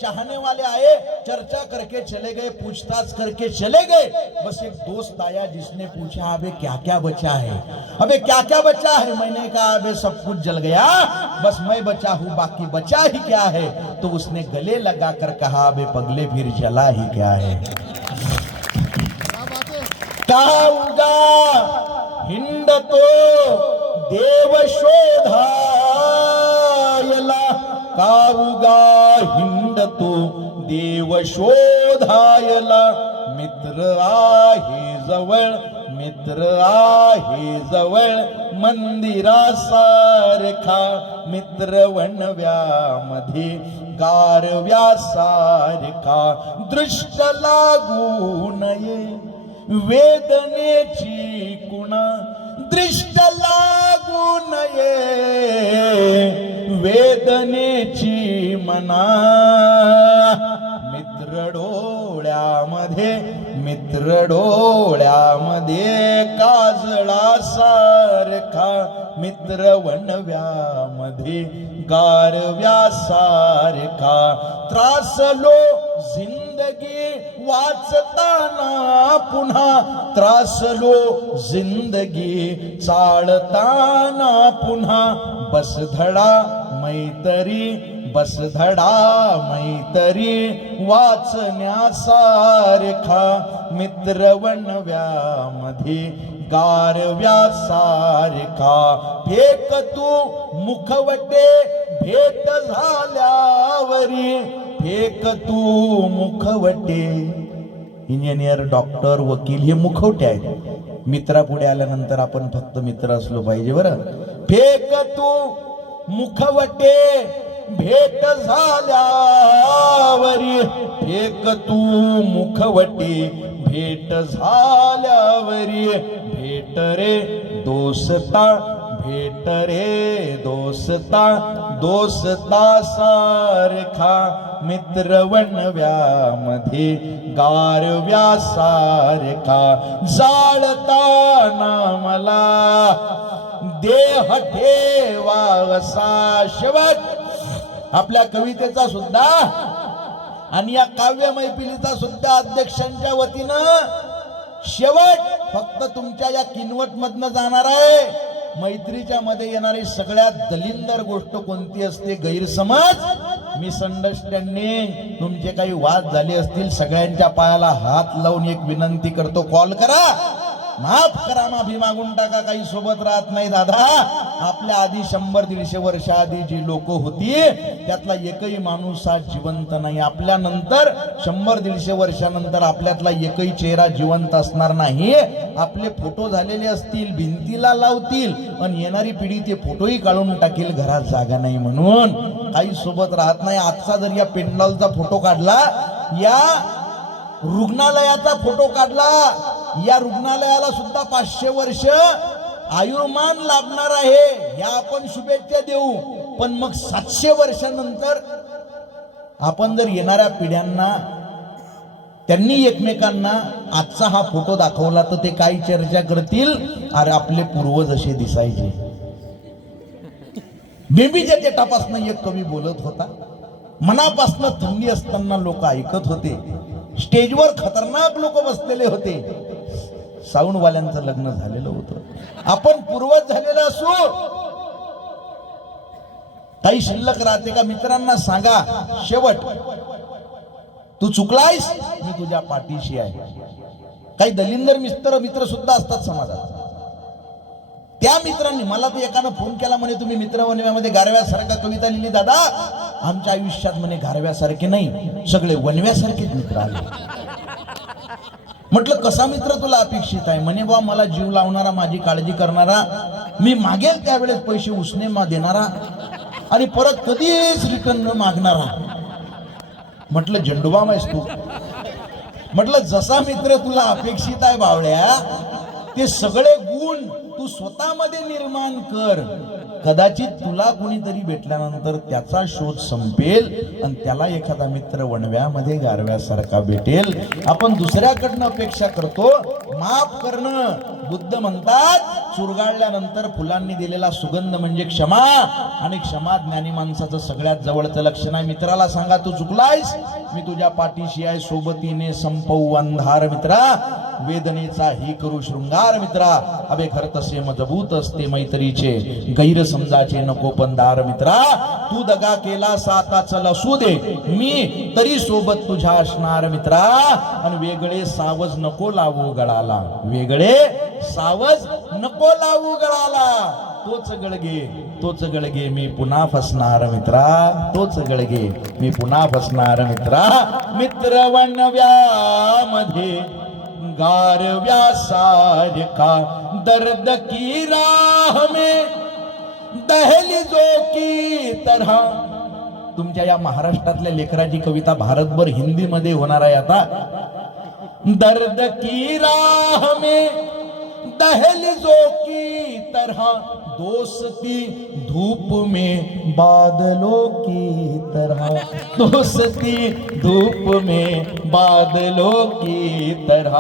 चाहने वाले आए, चर्चा करके चले गए, पूछताछ करके चले गए. बस एक दोस्त आया जिसने पूछा अबे क्या क्या बचा है, अबे क्या क्या बचा है. मैंने कहा अबे सब कुछ जल गया, बस मैं बचा हूँ, बाकी बचा ही क्या है. तो उसने गले लगा कर कहा अबे पगले फिर जला ही क्या है. का उगा हिंडतो देव शोधायला, का उगा हिंडतो देव शोधायला. मित्र आहे जवळ, मित्र आहे जवळ, मंदिरासारखा, मित्र वणव्यामध्ये गारव्यासारखा. दृष्ट लागू नये वेदनेची कुणा, दृष्ट लागू नये वेदनेची मना. मित्र डोळ्यामध्ये, मित्र डोळ्यामध्ये काजळासारखा, मित्र वणव्यामध्ये गारव्यासारखा. त्रासलो जिंदगी वाचताना पुन्हा, त्रासलो जिंदगी चालताना पुन्हा. बस धडा मैत्री बस धडा मैत्री वाचण्यासारखा मित्र वणव्यामध्ये गारव्यासारखा फेक तू मुखवटे भेट झाल्यावरी फेक तू मुखवटे. इंजिनियर डॉक्टर वकील हे मुखवटे आहेत. मित्रापुढे आल्यानंतर आपण फक्त मित्र असलो पाहिजे बरं. फेक तू मुखवटे भेट झाल्यावरी फेक तू मुखवटे भेट झाल्यावरी भेट रे दोस्ता भेट रे दोस्ता दोस्ता सारखा मित्र वणव्यामध्ये गारव्यासारखा जाळताना मला देह ठेवावसा. शेवट आपल्या कवितेचा सुद्धा आणि या काव्य मैफिलीचा सुद्धा अध्यक्षांच्या वतीनं शेवट फक्त तुमच्या या किनवट मधनं जाणार आहे. मैत्रीच्या मध्ये येणारी सगळ्यात दलिंदर गोष्ट कोणती असते? गैरसमज, मिसअंडरस्टँडिंग. तुमचे काही वाद झाले असतील, सगळ्यांच्या पायाला हात लावून एक विनंती करतो, कॉल करा, माफ करा, माफी मागून टाका. काही सोबत राहत नाही दादा. आपल्या आधी 100-150 वर्ष आधी जी लोक होती त्यातला एकही माणूस आज जिवंत नाही. आपल्या नंतर 100-150 वर्षानंतर आपल्यातला एकही चेहरा जिवंत असणार नाही. आपले फोटो झालेले असतील, भिंतीला लावतील आणि येणारी पिढी ते फोटोही काढून टाकेल, घरात जागा नाही म्हणून. काही सोबत राहत नाही. आजचा जर या पेंडॉलचा फोटो काढला, या रुग्णालयाचा फोटो काढला, या रुग्णालयाला सुद्धा 500 वर्ष आयुर्मान लाभणार आहे, या आपण शुभेच्छा देऊ. पण मग 700 वर्षानंतर आपण जर येणाऱ्या पिढ्यांना, त्यांनी एकमेकांना आजचा हा फोटो दाखवला तर ते काय चर्चा करतील? अरे आपले पूर्वज असे दिसायचे. बेबीच्या देठापासून एक कवी बोलत होता, मनापासून थंडी असताना लोक ऐकत होते, स्टेजवर खतरनाक लोक बसलेले होते, साऊंडवाल्यांचं लग्न झालेलं होतं. आपण पूर्वज झालेलं असू, काही शिल्लक राहते का? मित्रांना सांगा, शेवट तू चुकलायस, मी तुझ्या पाठीशी आहे. काही दलिंदर मित्र सुद्धा असतात समाजात. त्या मित्रांनी मला तर एकानं फोन केला, म्हणे तुम्ही मित्र वनव्यामध्ये गारव्यासारखा कविता लिहिली दादा. आमच्या आयुष्यात म्हणे गारव्यासारखे नाही, सगळे वनव्यासारखेच मित्र आले. म्हटलं कसा मित्र तुला अपेक्षित आहे? म्हणे बा मला जीव लावणारा, माझी काळजी करणारा, मी मागेल त्यावेळेस पैसे उसने देणारा आणि परत कधीच रिटर्न न मागणारा. म्हटलं झेंडूबाम आहेस तू. म्हटलं जसा मित्र तुला अपेक्षित आहे बावळ्या, ते सगळे गुण तू स्वतःमध्ये निर्माण कर. कदाचित तुला कोणीतरी भेटल्यानंतर त्याचा शोध संपेल आणि त्याला एखादा मित्र वणव्यामध्ये गारव्यासारखा भेटेल. आपण दुसऱ्याकडनं अपेक्षा करतो. माफ करणं, बुद्ध म्हणतात, चुरगाळल्यानंतर फुलांनी दिलेला सुगंध म्हणजे क्षमा, आणि क्षमा ज्ञानी माणसाचं सगळ्यात जवळचं लक्षण आहे. मित्राला सांगा तू चुकलायस, मी तुझ्या पाठीशी आहे, सोबतीने संपवू अंधार मित्रा, वेदनेचा ही करू शृंगार मित्रा. अबे घर तसे मजबूत असते मैत्रीचे, गैरसमजाचे नको पंधार मित्रा. तू दगा केला साता चल असू दे, मी तरी सोबत तुझ्या असणार मित्रा. आणि वेगळे सावज नको लावू गळाला, वेगळे सावज नको लावू गळाला. तोच गळगे मी पुन्हा फसणार मित्रा, तोच गळगे मी पुन्हा फसणार मित्रा. मित्र वणव्यामध्ये गारव्यासारखा दर्द की राह में दहलीजों की तरह. तुमच्या या महाराष्ट्रातल्या लेकराची कविता भारतभर हिंदी मध्ये होणार आहे आता. दर्द की राह में दहलीजों की तरह, दोस्ती धूप में बादलों की तरह, दोस्ती धूप में बादलों की तरह.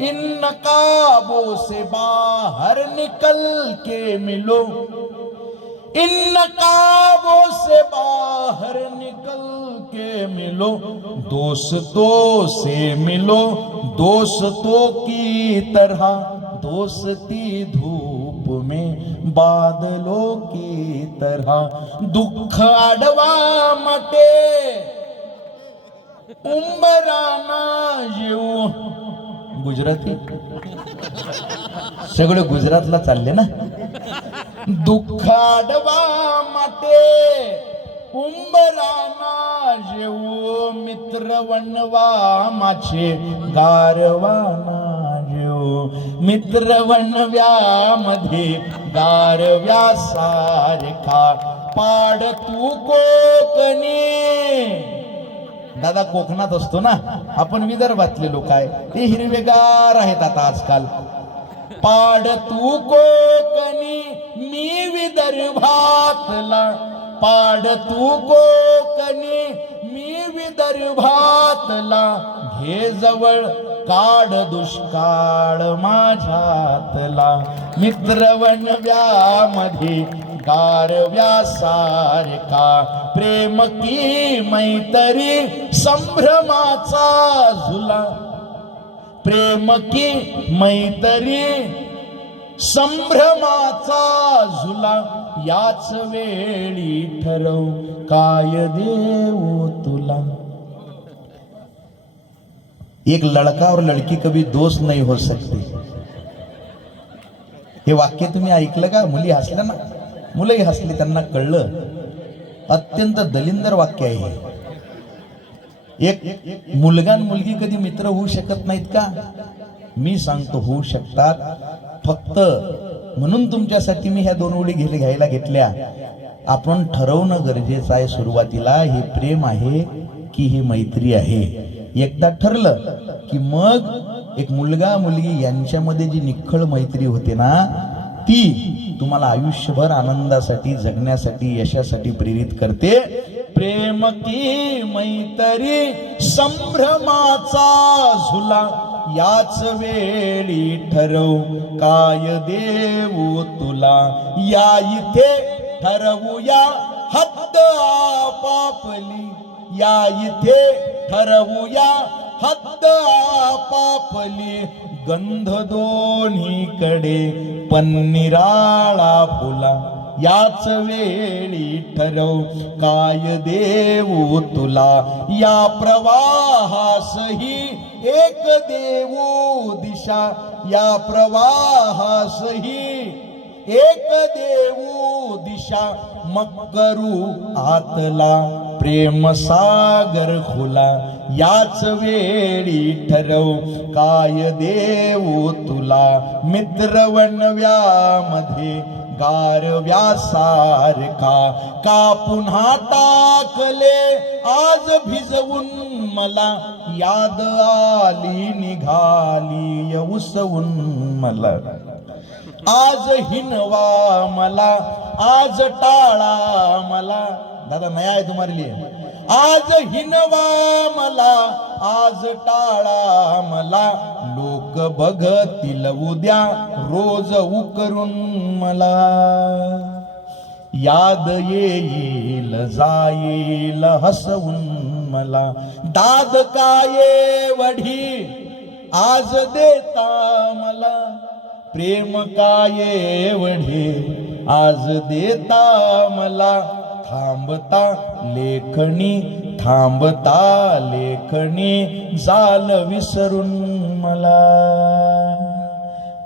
इन नकाबों से बाहर निकल के मिलो, इन नकाबों से बाहर निकल के मिलो, दोस्तों से मिलो दोस्तों की तरह. दोस्ती धूप में बादलों की तरह दुःख आडवा माटे उंबराना येऊ. गुजराती सगळं गुजरातला चालले ना. दुःख आडवा माटे उंबराना येऊ मित्र वनवा माछे गारवाना येऊ. मित्र वनव्यामध्ये गारव्या सारखा पाड तू कोकणी. दादा कोकणात असतो ना आपण, विदर्भातले लोक आहे ते हिरवेगार आहेत आता आजकाल. पाड तू कोकणी मी विदर्भातला. पाड तू कोकणी मी विदर्भातला. घे जवळ काढ दुष्काळ माझ्यातला. मित्र वनव्यामध्ये गारव्या सारखा प्रेम की मैत्री संभ्रमाचा झुला. प्रेम की मैत्री संभ्रमाचा झुला. याच वेळी ठरव काय देऊ तुला. एक लड़का और लड़की कभी दोस्त नहीं हो सकते. हे वाक्य तुम्ही ऐकलं का? मुली हसल्या ना, मुलंही हसली, त्यांना कळलं. अत्यंत दलिंदर वाक्य आहे. एक मुलगा आणि मुलगी कधी मित्र होऊ शकत नाहीत का? मी सांगतो होऊ शकतात. फक्त म्हणून तुमच्यासाठी मी ह्या दोन ओळी घ्यायला घेतल्या. आपण ठरवणं गरजेचं आहे सुरुवातीला, हे प्रेम आहे की ही मैत्री आहे. एकदा ठरलं की मग एक मुलगा मुलगी यांच्यामध्ये जी निखळ मैत्री होते ना, ती तुम्हाला आयुष्यभर आनंदासाठी, जगण्यासाठी, यशासाठी प्रेरित करते. प्रेम की मैत्री संभ्रमाचा झुला. याच वेळी ठरव काय देऊ तुला. या इथे ठरवूया हद्द आपापली. या इथे ठरवूया हद्द आपापली. गंध दोन्हीकडे पन्निराळा फुला. याच वेळी ठरव काय देऊ तुला. या प्रवाहासही एक देऊ दिशा. या प्रवाहासही एक देऊ दिशा. मग करू आतला प्रेम सागर खुला. याच वेळी ठरव काय देऊ तुला. मित्र वनव्यामध्ये गारव्या सारखा का पुन्हा टाकले आज भिजवून मला. याद आली निघाली उसवून मला. आज हिनवा मला आज टाळा मला. दादा नया आहे तुम्हारे लिए. आज हिनवा मला आज टाळा मला. लोक बघतील उद्या रोज उकरून मला. याद येईल जाईल हसवून मला. दाद काय वढी आज देता मला. प्रेम काय वढे आज देता मला. थांबता लेखणी थांबता लेखणी जाल विसरून मला.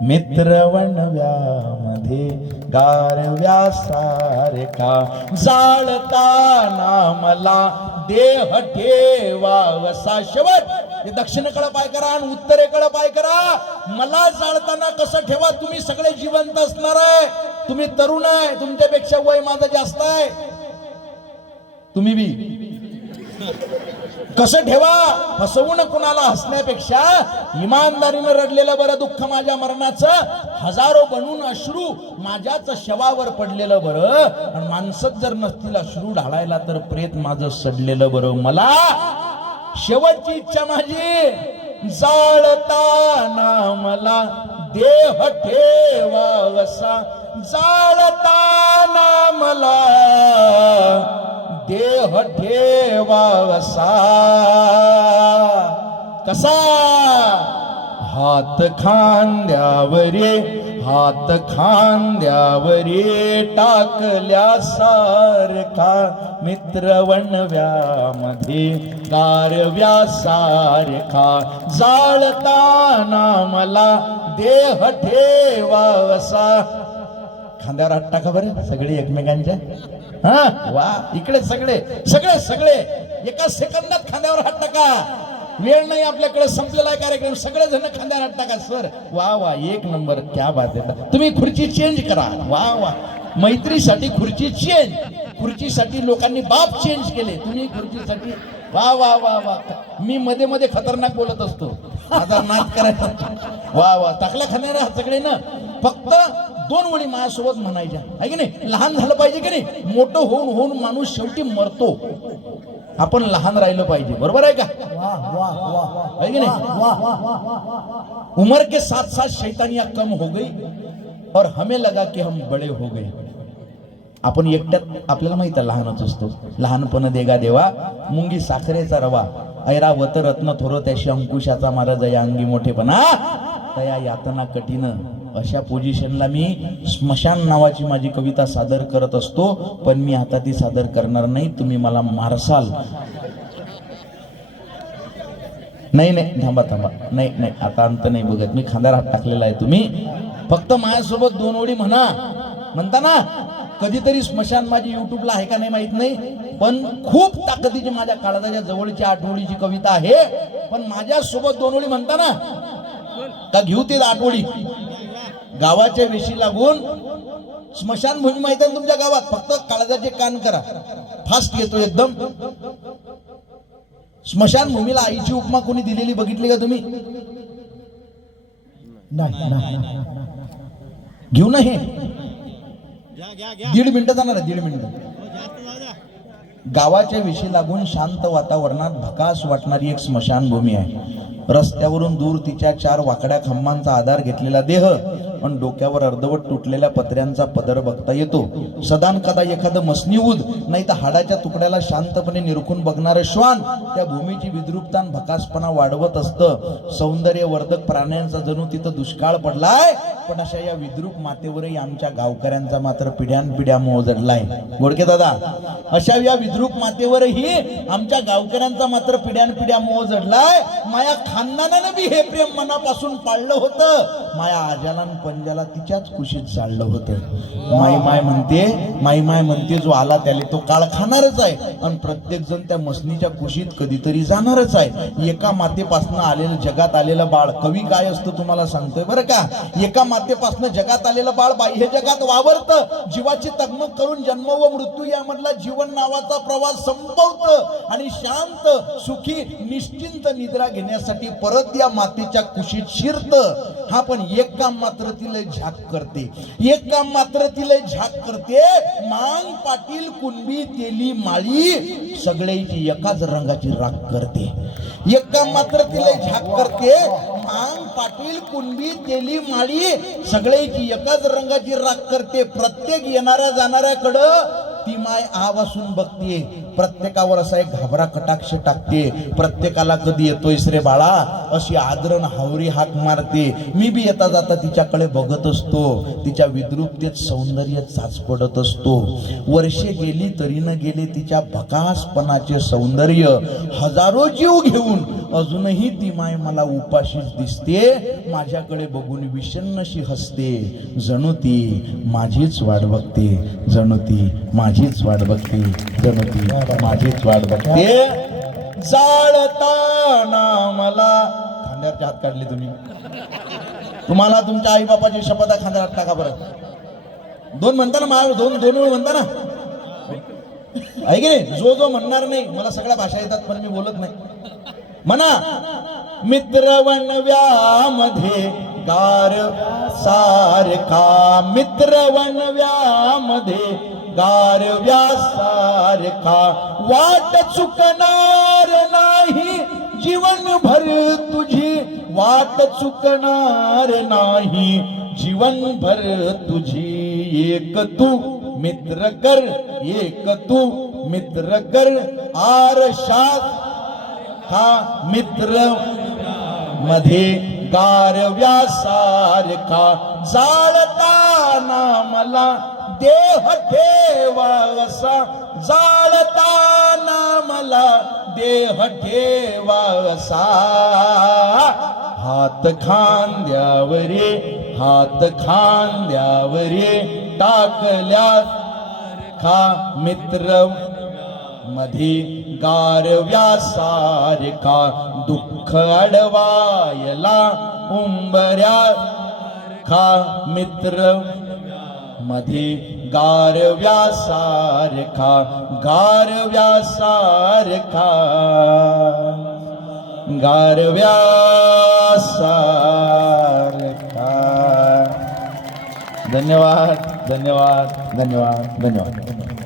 मित्र वणव्यामध्ये गारव्या सारखा जाळताना मला देह ठेवावसा. शेवट हे दक्षिणेकडे पाय करा आणि उत्तरेकडे पाय करा. मला जाळताना कसं ठेवा? तुम्ही सगळे जिवंत असणार आहे. तुम्ही तरुण आहे, तुमच्यापेक्षा वय माझं जास्त आहे. तुम्ही बी कसं ठेवा? फसवून कुणाला हसण्यापेक्षा इमानदारीनं रडलेलं बरं. दुःख माझ्या मरणाचं हजारो बनून अश्रू माझ्याच शवावर पडलेलं बरं. आणि माणसच जर नसतील अश्रू ढाळायला तर प्रेत माझं सडलेलं बरं. मला शेवटची इच्छा माझी जाळताना मला देह ठेवावसा. जाळताना मला देह ठेवावसा. कसा? हात खांद्यावरे हात खांद्यावरी टाकल्या सारखा मित्र वणव्यामध्ये गारव्या सारखा जाळताना मला देह ठेवावसा. खांद्यावर हात टाका बरं सगळे एकमेकांच्या. हा वा इकडे सगळे सगळे सगळे एका सेकंदात खांद्यावर हात टाका. वेळ नाही आपल्याकडे, संपलेला आहे कार्यक्रम. सगळे जण खांद्यावर हात टाका. सर वा वा एक नंबर, क्या बात आहे. तुम्ही खुर्ची चेंज करा. वा वा मैत्रीसाठी खुर्ची चेंज. खुर्चीसाठी लोकांनी बाप चेंज केले, तुम्ही खुर्चीसाठी. वा वा वा वा. मी मध्ये मध्ये खतरनाक बोलत असतो, आता नाच करायचा. वा वा टाकला खांद्यावर सगळे ना. फक्त 2 ओळी माझ्यासोबत म्हणायच्या आहे की नाही. लहान झालं पाहिजे की नाही. मोठं होऊन होऊन माणूस शेवटी मरतो. आपण लहान राहिलं पाहिजे, बरोबर आहे का. है की नाही. उम्र के साथ साथ शैतानियां कम हो गई और हमें लगा कि हम बड़े हो गए. आपण एकट्यात आपल्याला माहित आहे लहानच असतो. लहानपण देगा देवा मुंगी साखरेचा रवा ऐरावत रत्न थोर त्याशी अंकुशाचा मारा जया अंगी मोठेपणा तया यातना कठीण. अशा पोझिशनला मी स्मशान नावाची माझी कविता सादर करत असतो, पण मी आता ती सादर करणार नाही. तुम्ही मला मारसाल. नाही नाही थांबा थांबा, नाही नाही आता अंत नाही बघत मी. खांद्यावर हात टाकलेला आहे. तुम्ही फक्त माझ्यासोबत 2 ओळी म्हणा. म्हणता ना कधीतरी स्मशान माझी युट्यूबला आहे का नाही माहित नाही, पण खूप ताकदीची माझ्या काळजाच्या जवळची 8 ओळीची कविता आहे. पण माझ्यासोबत 2 ओळी म्हणता ना का घेऊ ते 8 ओळी. गावाच्या वेशी लागून स्मशानभूमी माहिती आहे तुमच्या गावात. फक्त काळजाचे कान करा, फास्ट येतो एकदम. स्मशानभूमीला आईची उपमा कोणी दिलेली बघितली का तुम्ही. घेऊ ना हे 1.5 मिनिटं जाणार आहे. 1.5 मिनिटं. गावाच्या वेशी लागून शांत वातावरणात भकास वाटणारी एक स्मशानभूमी आहे. रस्त्यावरून दूर तिच्या 4 वाकड्या खांबांचा आधार घेतलेला देह पण डोक्यावर अर्धवट तुटलेल्या पत्र्यांचा पदर बघता येतो. सदान कदा एखादं मसनीऊद नाही तर हाडाच्या तुकड्याला शांतपणे निरखून बघणारं श्वान त्या भूमीची विद्रुपता आणि भकासपणा वाढवत असतं. सौंदर्यवर्धक प्राण्यांचा जणू तिथं दुष्काळ पडलाय, पण अशा या विद्रूप मातेवरही आमच्या गावकऱ्यांचा मात्र पिढ्यानपिढ्या मोह जडलाय. गोडके दादा, अशा या विद्रूप मातेवरही आमच्या गावकऱ्यांचा मात्र पिढ्यानपिढ्या मोह जडलाय. माया खानदानानं बी हे प्रेम मनापासून पाळलं होतं. माया आजाला पंजाला तिच्याच कुशीत चाललं होतं. माई माय म्हणते जो आला त्याला तो काळ खाणारच आहे आणि प्रत्येक जण त्या मसनीच्या कुशीत कधीतरी जाणारच आहे. एका मातेपासून आलेलं जगात आलेलं बाळ, कवी काय असतं तुम्हाला सांगतोय बरं का. एका मातेपासून जगात आलेलं बाळ बाह्य जगात वावरतं, जीवाची तगमग करून जन्म व मृत्यू यामधला जीवन नावाचा प्रवास संपवतं आणि शांत सुखी निश्चिंत निद्रा घेण्यासाठी परत या मातेच्या कुशीत शिरतं. हा पण एक काम मात्र तिला झाक करते, एक काम मात्र तिला झाक करते. मांग पाटील कुणबी तेली माळी सगळ्याची एकाच रंगाची राख करते. एक काम मात्र तिला झाक करते. मांग पाटील कुणबी तेली माळी सगळ्याची एकाच रंगाची राख करते. प्रत्येक येणाऱ्या जाणाऱ्याकडं ती माय आवासून बघते. प्रत्येकावर असा एक घाबरा कटाक्ष टाकते. प्रत्येकाला कधी येतोयस रे बाळा अशी आदरण हावरी हाक मारते. मी बी येता जाता तिच्याकडे बघत असतो. तिच्या विद्रुपतेत सौंदर्य चाच पडत असतो. वर्षे गेली तरी न गेले तिच्या भकासपणाचे सौंदर्य. हजारो जीव घेऊन अजूनही ती माय मला उपाशीच दिसते. माझ्याकडे बघून विषण्णशी हसते. जणू ती माझीच वाट बघते, जणू ती माझीच वाट बघते, जणू ती माझीच वाट बघते. जाळताना मला खांद्यावरचे हात काढले तुम्ही. तुम्हाला तुमच्या आई बापाची शपथ खांद्यावर हात टाका बरं. 2 म्हणता ना मला, 2 वेळ म्हणता ना आहे की नाही. जो म्हणणार नाही, मला सगळ्या भाषा येतात पण मी बोलत नाही. म्हणा मित्र वणव्यामध्ये गार सारखा, मित्र वणव्यामध्ये गारव्या सारखा वाट चुकणार नाही जीवनभर तुझी, वाट चुकणार नाही जीवनभर तुझी. एक तू मित्र कर, एक तू मित्र कर आरशात हा मित्र मध्ये गारव्यासारखा जाळताना मला देह ठेवासा, जाळताना मला देह ठेवासा. हात खांद्यावरे, हात खांद्यावरे टाकल्या खा मित्र मधी गारव्यासारखा दुःख अडवायला उंबऱ्या खा मित्र मधी गारव्यासारखा, गारव्यासारखा, गारव्यासारखा. धन्यवाद धन्यवाद धन्यवाद धन्यवाद.